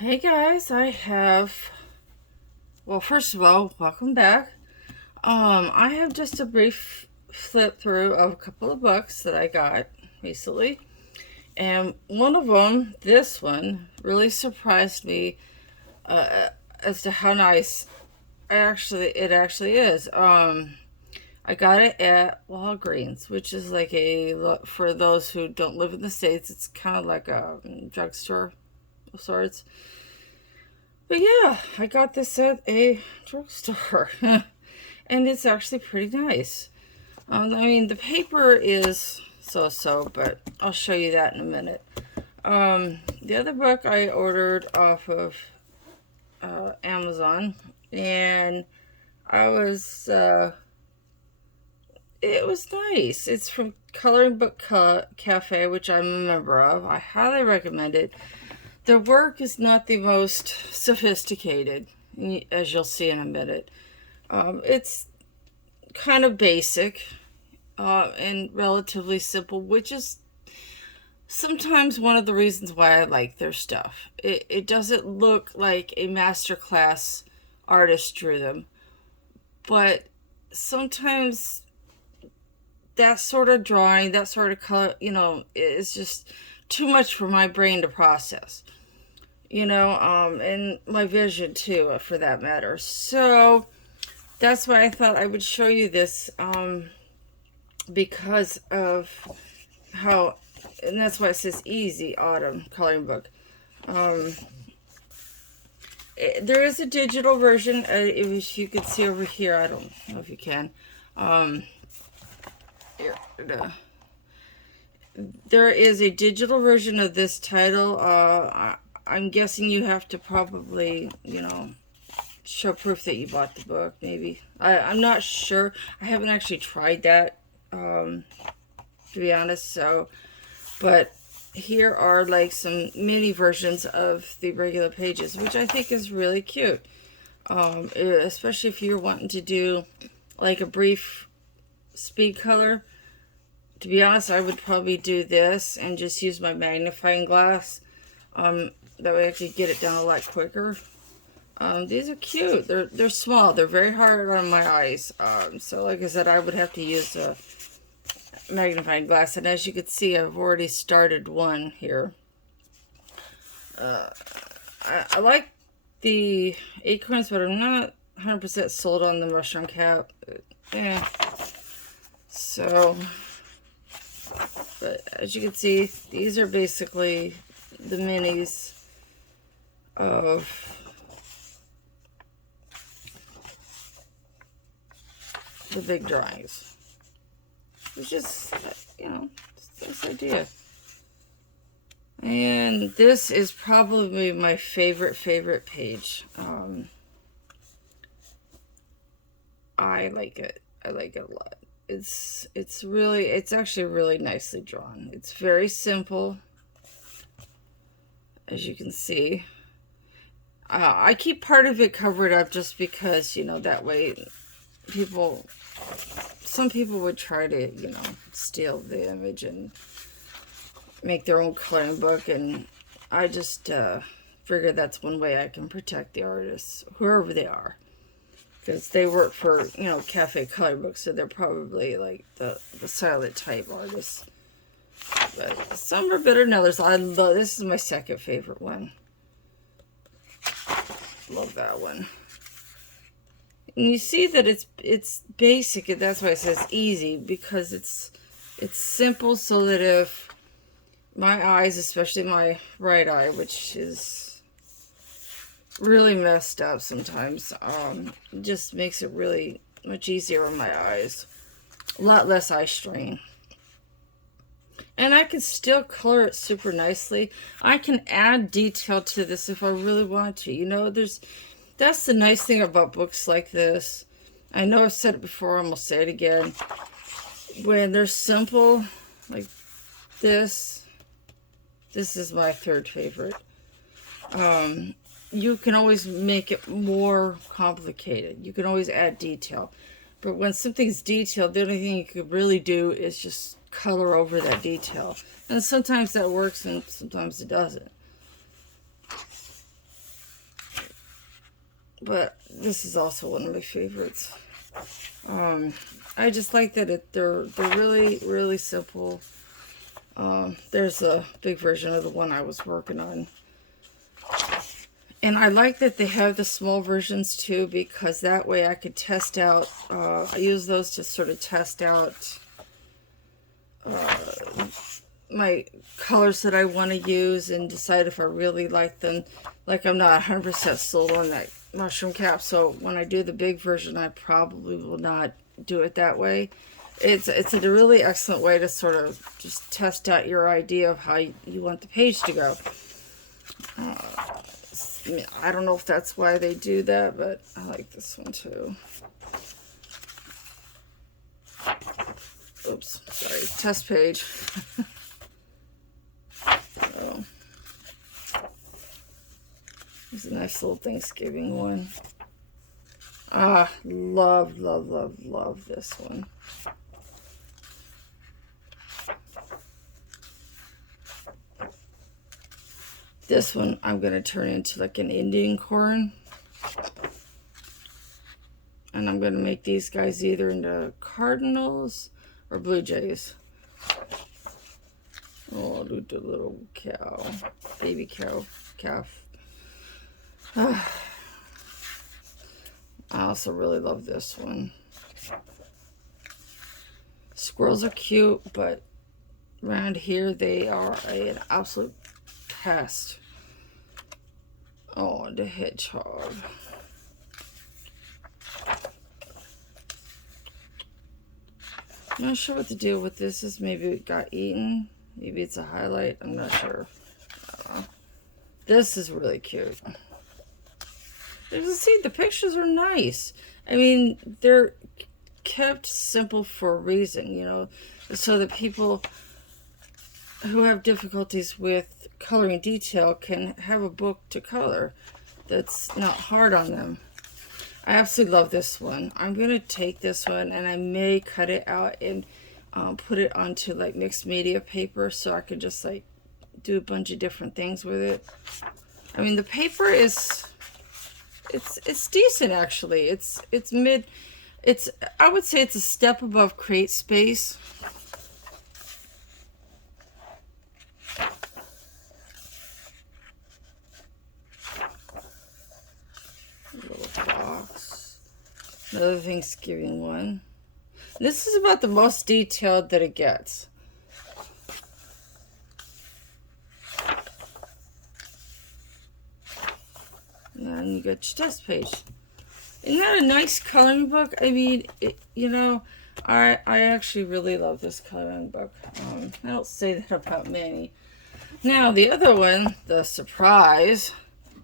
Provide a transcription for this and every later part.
Hey guys, well, first of all, welcome back. I have just a brief flip through of a couple of books that I got recently. And one of them, this one, really surprised me as to how nice it actually is. I got it at Walgreens, which is like for those who don't live in the States, it's kind of like a drugstore of sorts. But yeah, I got this at a drugstore, and it's actually pretty nice. I mean, the paper is so-so, but I'll show you that in a minute. The other book I ordered off of Amazon, and I was, it was nice. It's from Coloring Book Cafe, which I'm a member of. I highly recommend it. Their work is not the most sophisticated, as you'll see in a minute. It's kind of basic and relatively simple, which is sometimes one of the reasons why I like their stuff. It doesn't look like a masterclass artist drew them, but sometimes that sort of drawing, that sort of color, is just too much for my brain to process. And my vision too, for that matter. So that's why I thought I would show you this, because of how, and that's why it says Easy Autumn Coloring Book. There is a digital version, if you could see over here. I don't know if you can. Here, there is a digital version of this title. I'm guessing you have to probably, show proof that you bought the book, maybe. I'm not sure. I haven't actually tried that, to be honest. So, but here are like some mini versions of the regular pages, which I think is really cute. Especially if you're wanting to do like a brief speed color. To be honest, I would probably do this and just use my magnifying glass. That way I could get it down a lot quicker. These are cute. They're small. They're very hard on my eyes. So like I said, I would have to use a magnifying glass. And as you can see, I've already started one here. I like the acorns, but I'm not 100% sold on the mushroom cap. Yeah. So, but as you can see, these are basically the minis of the big drawings. It's just, this idea. And this is probably my favorite page. I like it. I like it a lot. It's actually really nicely drawn. It's very simple, as you can see. I keep part of it covered up just because, that way some people would try to, steal the image and make their own coloring book, and I just figure that's one way I can protect the artists, whoever they are. Because they work for, cafe coloring books, so they're probably like the silent type artists. But some are better than others. This is my second favorite one. Love that one. And you see that it's basic, and that's why it says easy, because it's simple, so that if my eyes, especially my right eye, which is really messed up sometimes, just makes it really much easier on my eyes. A lot less eye strain. And I can still color it super nicely. I can add detail to this if I really want to. That's the nice thing about books like this. I know I've said it before, I'm going to say it again. When they're simple, like this is my third favorite. You can always make it more complicated. You can always add detail. But when something's detailed, the only thing you could really do is just color over that detail. And sometimes that works and sometimes it doesn't. but this is also one of my favorites. I just like that they're really, really simple. There's a big version of the one I was working on. And I like that they have the small versions too, because that way I could test out, I use those to sort of test out my colors that I want to use and decide if I really like them. Like, I'm not 100% sold on that mushroom cap, so when I do the big version, I probably will not do it that way. It's a really excellent way to sort of just test out your idea of how you want the page to go. I don't know if that's why they do that, but I like this one too. Oops, sorry, test page. So, there's a nice little Thanksgiving one. Ah, love, love, love, love this one. This one I'm going to turn into like an Indian corn. And I'm going to make these guys either into cardinals or blue jays. Oh, look at the little cow. Baby cow. Calf. I also really love this one. Squirrels are cute, but around here they are an absolute pest. Oh, the hedgehog. I'm not sure what the deal with this is. Maybe it got eaten. Maybe it's a highlight. I'm not sure. This is really cute. You can see the pictures are nice. I mean, they're kept simple for a reason, you know, so that people who have difficulties with coloring detail can have a book to color that's not hard on them. I absolutely love this one. I'm going to take this one and I may cut it out and put it onto like mixed media paper so I could just like do a bunch of different things with it. I mean, the paper is, it's decent actually. It's mid, I would say it's a step above Create Space. Little box. Another Thanksgiving one. This is about the most detailed that it gets. And you got your test page. Isn't that a nice coloring book? I mean, you know, I actually really love this coloring book. I don't say that about many. Now, the other one, the surprise,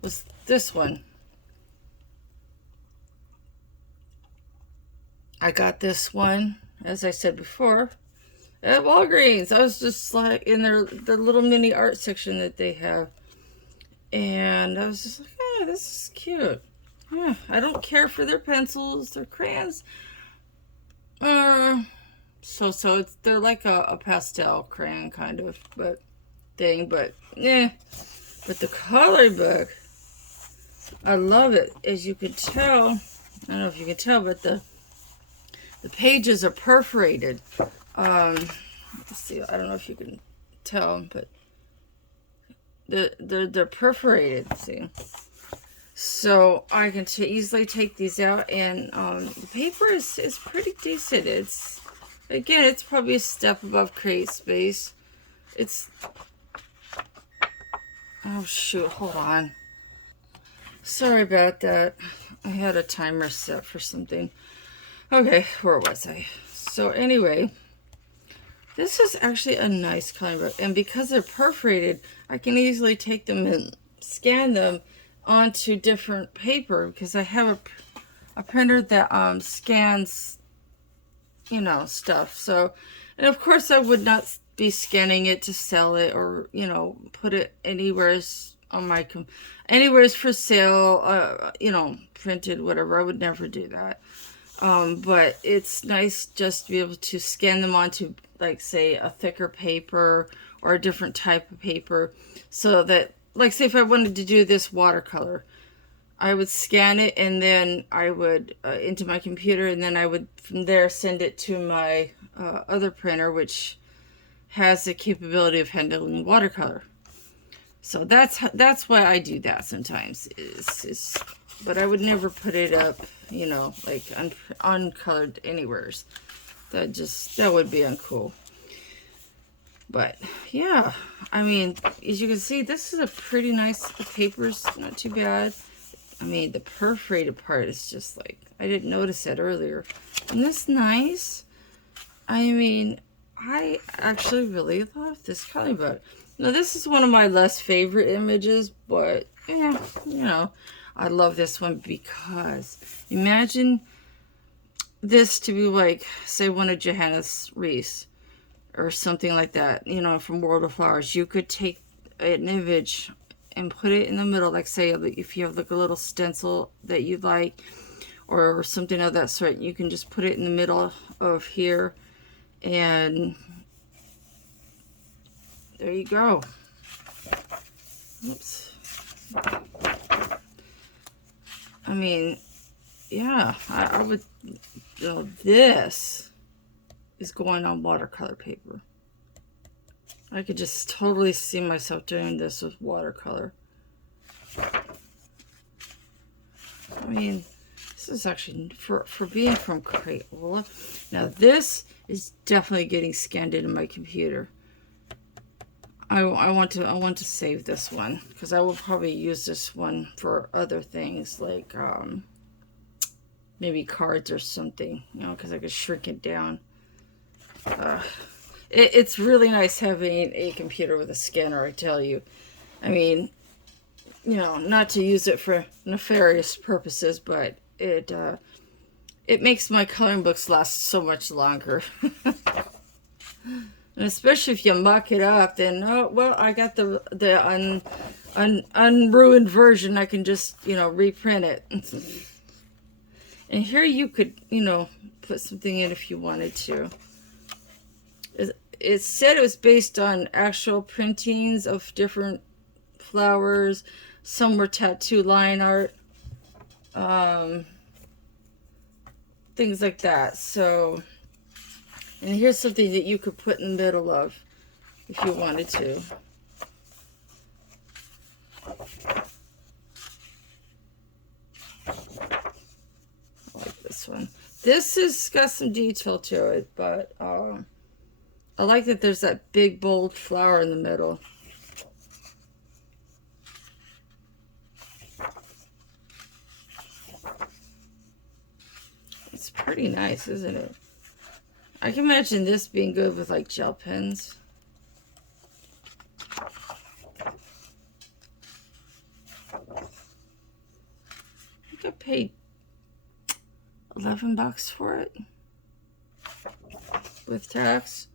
was this one. I got this one, as I said before, at Walgreens. I was just like in the little mini art section that they have. And I was just like, oh, this is cute. Yeah, I don't care for their pencils, their crayons. They're like a pastel crayon kind of thing, but yeah. But the coloring book, I love it. As you can tell, I don't know if you can tell, but the pages are perforated. Let's see, I don't know if you can tell, but they're perforated. See, so I can easily take these out, and the paper is pretty decent. It's probably a step above Create Space. Oh shoot, hold on. Sorry about that. I had a timer set for something. Okay, where was I? So anyway, this is actually a nice coloring book, and because they're perforated, I can easily take them and scan them onto different paper, because I have a printer that scans, you know, stuff. So, and of course I would not be scanning it to sell it or, you know, put it anywhere's on my anywhere's for sale, you know, printed, whatever. I would never do that. But it's nice just to be able to scan them onto, like, say, a thicker paper or a different type of paper, so that, like, say if I wanted to do this watercolor, I would scan it, and then I would into my computer, and then I would from there send it to my other printer, which has the capability of handling watercolor. So that's why I do that sometimes. But I would never put it up, you know, like uncolored anywheres. That would be uncool. But yeah, I mean, as you can see, this is a pretty nice, the paper's not too bad. I mean, the perforated part is just like, I didn't notice that earlier. Isn't this nice? I mean, I actually really love this coloring book. Now, this is one of my less favorite images, but yeah, you know, I love this one because imagine this to be like, say, one of Johannes Reese or something like that, you know, from World of Flowers. You could take an image and put it in the middle, like say if you have like a little stencil that you like or something of that sort, you can just put it in the middle of here, and there you go. Oops. I mean, yeah, I would, you know, this is going on watercolor paper. I could just totally see myself doing this with watercolor. I mean, this is actually, for being from Crayola. Now this is definitely getting scanned into my computer. I want to save this one because I will probably use this one for other things like maybe cards or something, you know, because I could shrink it down. It's really nice having a computer with a scanner, I tell you. I mean, you know, not to use it for nefarious purposes, but it makes my coloring books last so much longer. And especially if you muck it up, then, oh, well, I got the unruined version. I can just, you know, reprint it. And here you could, you know, put something in if you wanted to. It said it was based on actual printings of different flowers. Some were tattoo line art. Things like that. So, and here's something that you could put in the middle of if you wanted to. I like this one. This has got some detail to it, but I like that there's that big bold flower in the middle. It's pretty nice, isn't it? I can imagine this being good with like gel pens. I think I paid $11 for it with tax.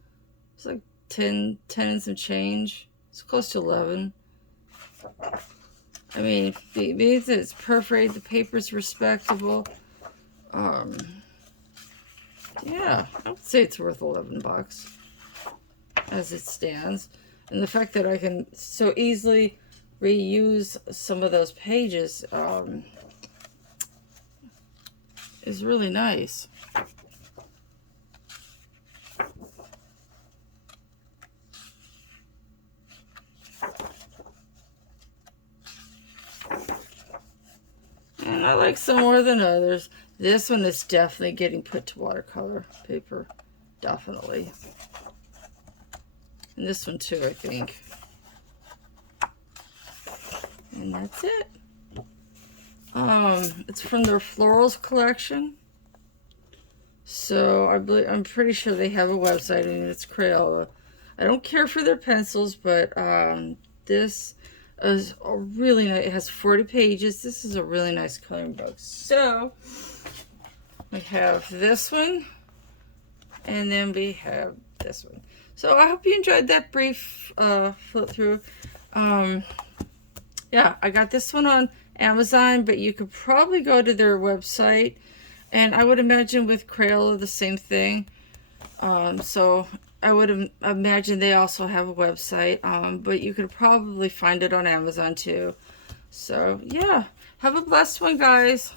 It's like 10 and some change. It's close to 11. I mean, it means that it's perforated. The paper's respectable. Yeah, I would say it's worth $11 as it stands. And the fact that I can so easily reuse some of those pages is really nice. And I like some more than others. This one is definitely getting put to watercolor paper. Definitely. And this one too, I think. And that's it. It's from their Florals collection. So I'm pretty sure they have a website, and it's Crayola. I don't care for their pencils, but this is a really nice. It has 40 pages. This is a really nice coloring book. So we have this one, and then we have this one. So I hope you enjoyed that brief flip through. Yeah, I got this one on Amazon, but you could probably go to their website, and I would imagine with Crayola the same thing. So I would imagine they also have a website, but you could probably find it on Amazon too. So, yeah. Have a blessed one, guys.